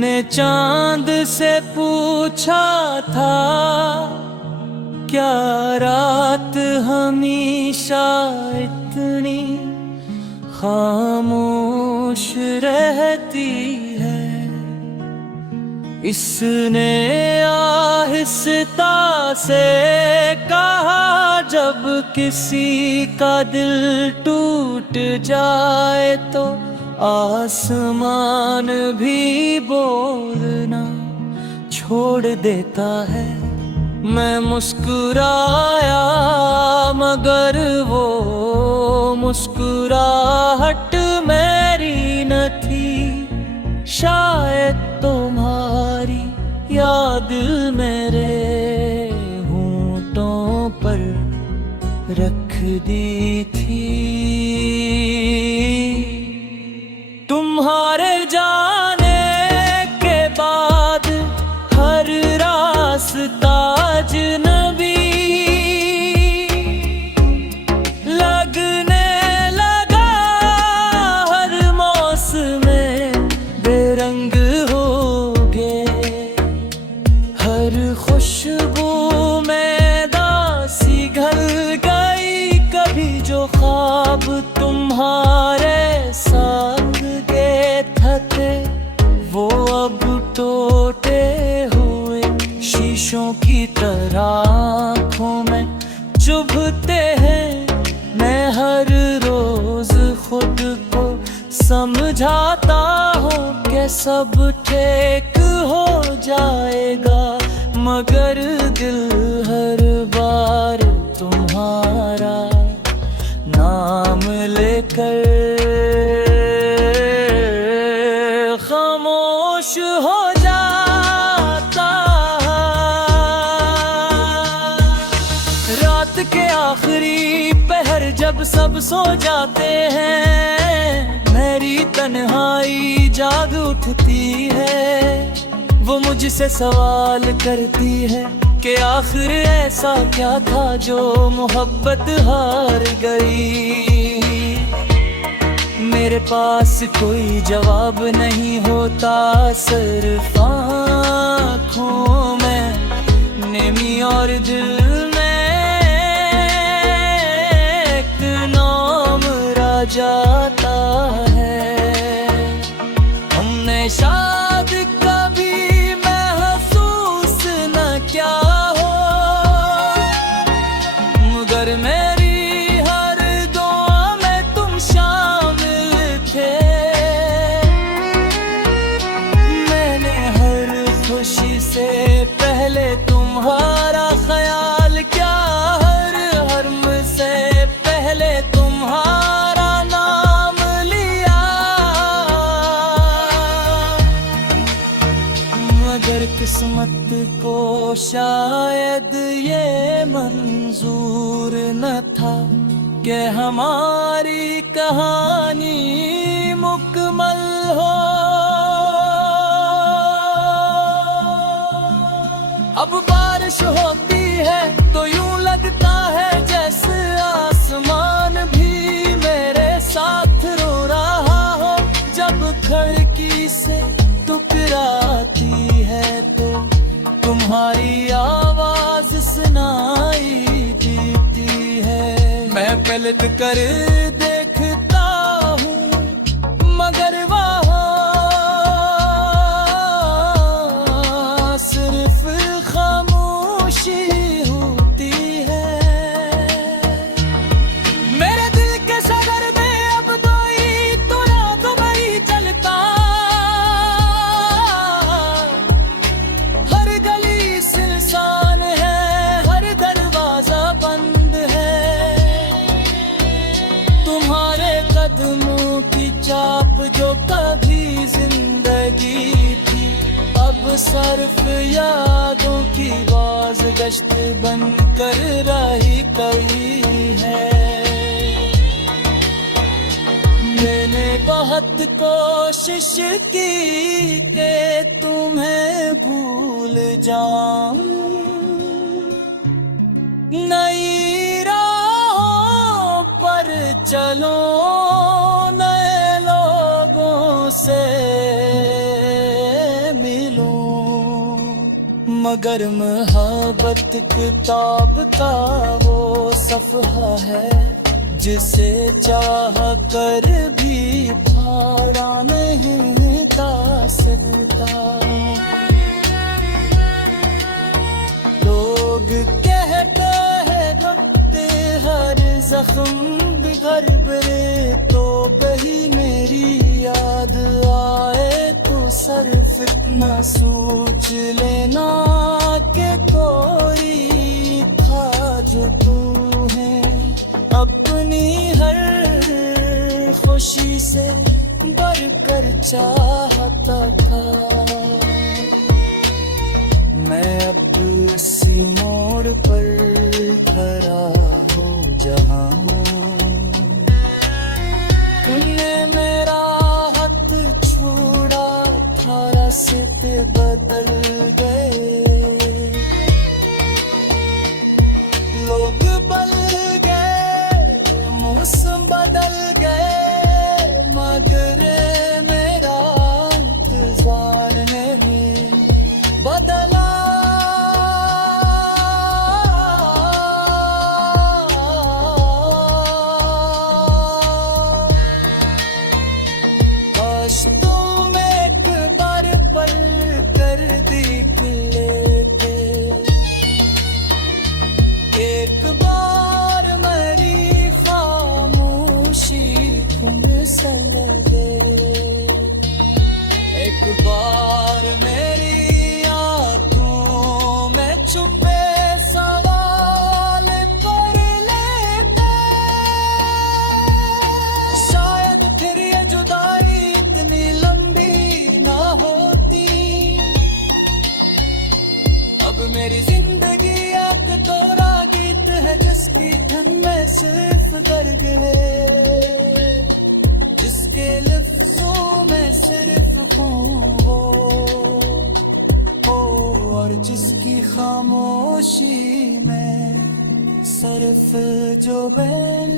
मैंने चांद से पूछा था, क्या रात हमेशा इतनी खामोश रहती है। इसने आहिस्ता से कहा, जब किसी का दिल टूट जाए तो आसमान भी बोलना छोड़ देता है। मैं मुस्कुराया मगर वो मुस्कुराहट मेरी न थी। शायद तुम्हारी याद मेरे होंठों पर रख दी थी। तुम्हारे जाने के बाद हर रास्ता अजनबी लगने लगा। हर मौसम में बेरंग हो गए, हर खुशबू में दासी घल गई। कभी जो ख्वाब तुम्हारे साथ थे वो अब टूटे हुए शीशों की तरह आँखों में चुभते हैं। मैं हर रोज खुद को समझाता हूँ कि सब ठीक हो जाएगा, मगर दिल हर बार तुम्हारा नाम लेकर खामोश हो जाता। रात के आखिरी पहर जब सब सो जाते हैं, मेरी तन्हाई जाग उठती है। वो मुझसे सवाल करती है कि आखिर ऐसा क्या था जो मोहब्बत हार गई। मेरे पास कोई जवाब नहीं होता, सिर्फ आँखों में नेमी और दिल में एक नाम रह जाता है। हमने शायद कभी महसूस न किया हो, मगर मेरी से पहले तुम्हारा ख्याल क्या, हर हर्म से पहले तुम्हारा नाम लिया। मगर किस्मत को शायद ये मंजूर न था कि हमारी कहानी मुकम्मल हो। अब बारिश होती है तो यूं लगता है जैसे आसमान भी मेरे साथ रो रहा हो। जब खिड़की से टकराती है तो तुम्हारी आवाज सुनाई देती है। मैं पलट कर देखता हूँ मगर वहाँ सिर्फ खामोशी होती है। मेरे दिल के सगर में अब तो रात भरी चलता। हर गली सुनसान है, हर दरवाजा बंद है। तुम्हारे कदमों की चाप जो कभी जिंदगी थी, अब सिर्फ यादों की बाज गश्त बन कर रही कही है। मैंने बहुत कोशिश की कि तुम्हें भूल जाऊं, नई राहों पर चलो, नए लोगों से मगर मोहब्बत किताब का वो सफ़हा है जिसे चाह कर भी फाड़ा नहीं जा सकता। लोग कहते हैं वक्त हर जख्म बिखर बरे, तो बही मेरी याद आए तो सिर्फ इतना सोच लेना कि कोई था जो तू है, अपनी हर खुशी से बढ़कर चाहता था। मैं अब इसी मोड़ पर खड़ा हूँ जहाँ तूने मेरा हाथ छोड़ा था, रास्ते बदल गए, लोग बदल गए, मौसम बदल गए, मगर मेरा इंतजार नहीं बदला। काश तुम एक बार पल कर देख लेते, एक बार मेरी खामोशी सुन सके, एक बार मेरी आंखों में छुपे सवाल कर लेते, शायद फिर ये जुदाई इतनी लंबी ना होती। अब मेरी जिंदगी एक दोहरा गीत है जिसकी धुन में सिर्फ दर्द है, जिसके लफ्जों में सिर्फ हो और जिसकी खामोशी में सिर्फ जो बैल